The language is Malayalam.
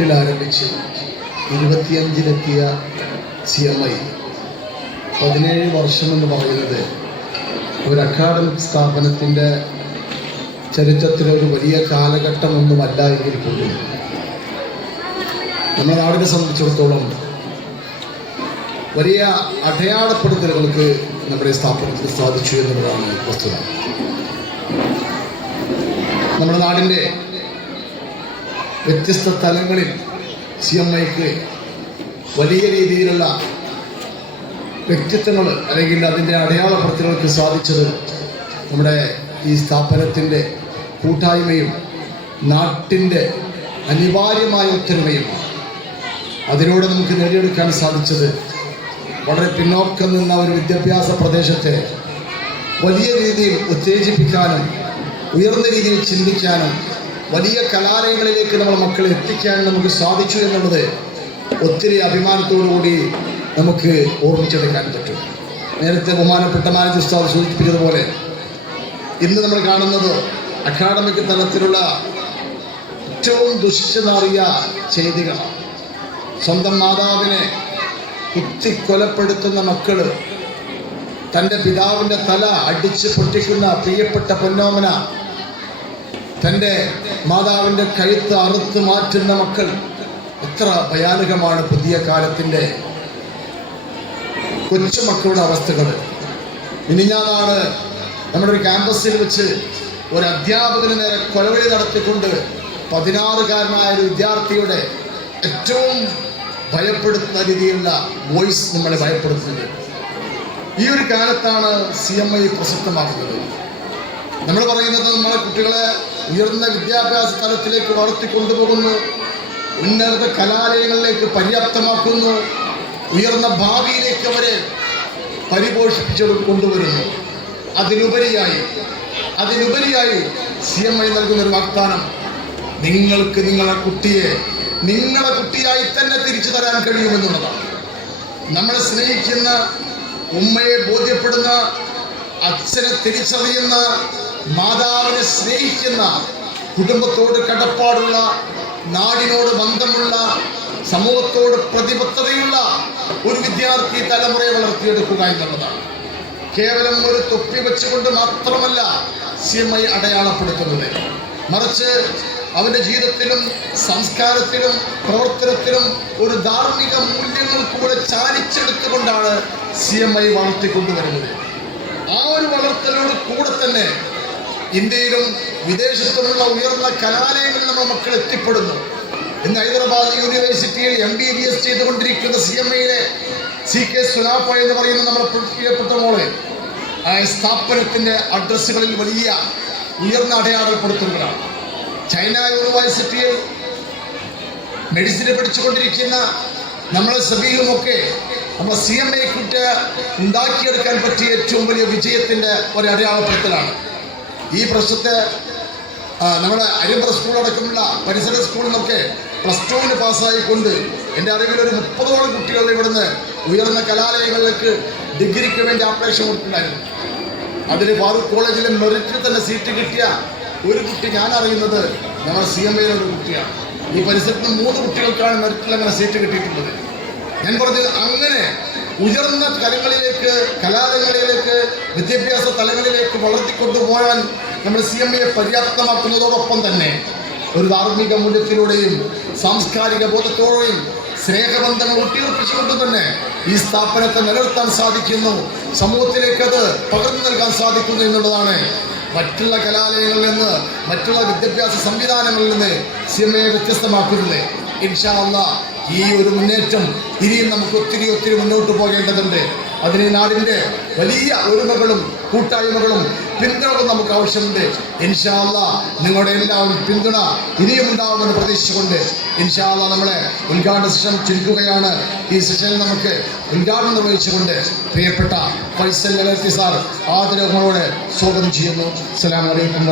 8 ആരംഭിച്ച് 25-ലെത്തിയ CMI 17 വർഷമെന്ന് പറയുന്നത് ഒരു അക്കാഡമിക് സ്ഥാപനത്തിൻ്റെ ചരിത്രത്തിലെ ഒരു വലിയ കാലഘട്ടമൊന്നുമല്ല എങ്കിൽ പോലും നമ്മുടെ നാടിനെ സംബന്ധിച്ചിടത്തോളം വലിയ അടയാളപ്പെടുത്തലുകൾക്ക് നമ്മുടെ സ്ഥാപനത്തിൽ സാധിച്ചു എന്നുള്ളതാണ് വസ്തുത. നമ്മുടെ നാടിൻ്റെ വ്യത്യസ്ത തലങ്ങളിൽ CMIക്ക് വലിയ രീതിയിലുള്ള വ്യക്തിത്വങ്ങൾ അല്ലെങ്കിൽ അതിൻ്റെ അടയാളപ്പെടുത്തലുകൾക്ക് സാധിച്ചത് നമ്മുടെ ഈ സ്ഥാപനത്തിൻ്റെ കൂട്ടായ്മയും നാട്ടിൻ്റെ അനിവാര്യമായ ഒത്തൊരുമയുമാണ്. അതിലൂടെ നമുക്ക് നേടിയെടുക്കാൻ സാധിച്ചത് വളരെ പിന്നോക്കം നിന്ന ഒരു വിദ്യാഭ്യാസ പ്രദേശത്തെ വലിയ രീതിയിൽ ഉത്തേജിപ്പിക്കാനും ഉയർന്ന രീതിയിൽ ചിന്തിക്കാനും വലിയ കലാലയങ്ങളിലേക്ക് നമ്മുടെ മക്കളെ എത്തിക്കാനും നമുക്ക് സാധിച്ചു എന്നുള്ളത് ഒത്തിരി അഭിമാനത്തോടുകൂടി നമുക്ക് ഓർമ്മിച്ചെടുക്കാൻ പറ്റും. നേരത്തെ ബഹുമാനപ്പെട്ട മാനേജ് ഉസ്താദ് സൂചിപ്പിച്ചതുപോലെ ഇന്ന് നമ്മൾ കാണുന്നത് അക്കാഡമിക് തലത്തിലുള്ള ഏറ്റവും ദുഷിച്ചതാറിയ ചെയ്തികളാണ്. സ്വന്തം മാതാവിനെ കുത്തിക്കൊലപ്പെടുത്തുന്ന മക്കള്, തൻ്റെ പിതാവിൻ്റെ തല അടിച്ച് പൊട്ടിക്കുന്ന പ്രിയപ്പെട്ട പൊന്നോമന, തൻ്റെ മാതാവിൻ്റെ കഴുത്ത് അറുത്ത് മാറ്റുന്ന മക്കൾ. എത്ര ഭയാനകമാണ് പുതിയ കാലത്തിൻ്റെ കൊച്ചുമക്കളുടെ അവസ്ഥകൾ. മിനിഞ്ഞാന്നാണ് നമ്മുടെ ഒരു ക്യാമ്പസിൽ വെച്ച് ഒരു അധ്യാപകന് നേരെ കൊലവിളി നടത്തിക്കൊണ്ട് 16-കാരനായ ഒരു വിദ്യാർത്ഥിയുടെ ഏറ്റവും ഭയപ്പെടുത്തുന്ന രീതിയിലുള്ള വോയിസ് നമ്മളെ ഭയപ്പെടുത്തുന്നത്. ഈ ഒരു കാലത്താണ് CMI പ്രസക്തമാക്കുന്നത്. നമ്മൾ പറയുന്നത് നമ്മളെ കുട്ടികളെ ഉയർന്ന വിദ്യാഭ്യാസ തലത്തിലേക്ക് വളർത്തിക്കൊണ്ടുപോകുന്നു, ഉന്നത കലാലയങ്ങളിലേക്ക് പര്യാപ്തമാക്കുന്നു, ഉയർന്ന ഭാവിയിലേക്ക് അവരെ പരിപോഷിപ്പിച്ചു കൊണ്ടുവരുന്നു. അതിനുപരിയായി CMI നൽകുന്ന ഒരു വാഗ്ദാനം, നിങ്ങൾക്ക് നിങ്ങളുടെ കുട്ടിയായി തന്നെ തിരിച്ചു തരാൻ കഴിയുമെന്നുള്ളതാണ്. നമ്മളെ സ്നേഹിക്കുന്ന, ഉമ്മയെ ബോധ്യപ്പെടുന്ന, അച്ഛനെ തിരിച്ചറിയുന്ന, മാതാവിനെ സ്നേഹിക്കുന്ന, കുടുംബത്തോട് കടപ്പാടുള്ള, നാടിനോട് ബന്ധമുള്ള, സമൂഹത്തോട് പ്രതിബദ്ധതയുള്ള ഒരു വിദ്യാർത്ഥി തലമുറയെ വളർത്തിയെടുക്കുക എന്നുള്ളതാണ്. കേവലം ഒരു തൊപ്പി വെച്ചുകൊണ്ട് മാത്രമല്ല CMI അടയാളപ്പെടുത്തുന്നത്, മറിച്ച് അവൻ്റെ ജീവിതത്തിലും സംസ്കാരത്തിലും പ്രവർത്തനത്തിലും ഒരു ധാർമ്മിക മൂല്യങ്ങൾ കൂടെ ചാലിച്ചെടുത്തുകൊണ്ടാണ് CMI വളർത്തിക്കൊണ്ടുവരുന്നത്. ആ ഒരു വളർത്തലോട് കൂടെ തന്നെ ഇന്ത്യയിലും വിദേശത്തുമുള്ള ഉയർന്ന കലാലയങ്ങളിൽ നമ്മുടെ മക്കൾ എത്തിപ്പെടുന്നു. ഇന്ന് ഹൈദരാബാദ് യൂണിവേഴ്സിറ്റിയിൽ MBBS ചെയ്തുകൊണ്ടിരിക്കുന്ന CMIയിലെ CK സുനാഫ എന്ന് പറയുന്ന നമ്മുടെ പ്രിയപ്പെട്ട മോളെ ആ സ്ഥാപനത്തിൻ്റെ അഡ്രസ്സുകളിൽ വലിയ ഉയർന്ന അടയാളപ്പെടുത്തലുകളാണ്. ചൈന യൂണിവേഴ്സിറ്റിയിൽ മെഡിസിന് പഠിച്ചുകൊണ്ടിരിക്കുന്ന നമ്മളെ സബീലുമൊക്കെ നമ്മൾ CMI കുട്ടി ഉണ്ടാക്കിയെടുക്കാൻ പറ്റിയ ഏറ്റവും വലിയ വിജയത്തിൻ്റെ ഒരു അടയാളപ്പെടുത്തലാണ്. ഈ പ്രശ്നത്തെ നമ്മുടെ അരിമ്പറ സ്കൂളടക്കമുള്ള പരിസര സ്കൂളിൽ നിന്നൊക്കെ +2 പാസ്സായിക്കൊണ്ട് എൻ്റെ അറിവിൽ ഒരു 30ഓളം കുട്ടികൾ ഇവിടുന്ന് ഉയർന്ന കലാലയങ്ങളിലേക്ക് ഡിഗ്രിക്ക് വേണ്ടി ആപ്ലിക്കേഷൻ കൊടുത്തിട്ടുണ്ടായിരുന്നു. അതിൽ ഫാറൂഖ് കോളേജിലെ മെറിറ്റിൽ തന്നെ സീറ്റ് കിട്ടിയ ഒരു കുട്ടി ഞാൻ അറിയുന്നത് നമ്മുടെ CMIയിലെ ഒരു കുട്ടിയാണ്. ഈ പരിസരത്ത് 3 കുട്ടികൾക്കാണ് മെറിറ്റിൽ അങ്ങനെ സീറ്റ് കിട്ടിയിട്ടുള്ളത്. ഞാൻ പറഞ്ഞത് അങ്ങനെ ഉയർന്ന തലങ്ങളിലേക്ക്, കലാലയങ്ങളിലേക്ക്, വിദ്യാഭ്യാസ തലങ്ങളിലേക്ക് വളർത്തിക്കൊണ്ടുപോകാൻ നമ്മൾ CMIയെ പര്യാപ്തമാക്കുന്നതോടൊപ്പം തന്നെ ഒരു ധാർമ്മിക മൂല്യത്തിലൂടെയും സാംസ്കാരിക ബോധത്തോടെയും സ്നേഹബന്ധങ്ങൾ ഊട്ടിയുറപ്പിച്ചുകൊണ്ട് തന്നെ ഈ സ്ഥാപനത്തെ നിലനിർത്താൻ സാധിക്കുന്നു, സമൂഹത്തിലേക്ക് അത് പകർന്നു നൽകാൻ സാധിക്കുന്നു എന്നുള്ളതാണ് മറ്റുള്ള കലാലയങ്ങളിൽ നിന്ന്, മറ്റുള്ള വിദ്യാഭ്യാസ സംവിധാനങ്ങളിൽ നിന്ന് CMIയെ വ്യത്യസ്തമാക്കുന്നത്. ഇൻഷാ അല്ലാഹ് ഈ ഒരു മുന്നേറ്റം ഇനിയും നമുക്ക് ഒത്തിരി മുന്നോട്ട് പോകേണ്ടതുണ്ട്. അതിന് നാടിൻ്റെ വലിയ ഒരുമകളും കൂട്ടായ്മകളും പിന്തുണകളും നമുക്ക് ആവശ്യമുണ്ട്. ഇൻഷാ അല്ലാഹ് നിങ്ങളുടെ എല്ലാവരും പിന്തുണ ഇനിയും ഉണ്ടാവുമെന്ന് പ്രതീക്ഷിച്ചുകൊണ്ട് ഇൻഷാ അല്ലാഹ് നമ്മളെ ഉദ്ഘാടന സെഷൻ ചുരുക്കുകയാണ്. ഈ സെഷനിൽ നമുക്ക് ഉദ്ഘാടനം നിർവഹിച്ചുകൊണ്ട് പ്രിയപ്പെട്ട ഫൈസൽ സാർ ആദരവോടെ സ്വാഗതം ചെയ്യുന്നു. അസ്സലാമു അലൈക്കും.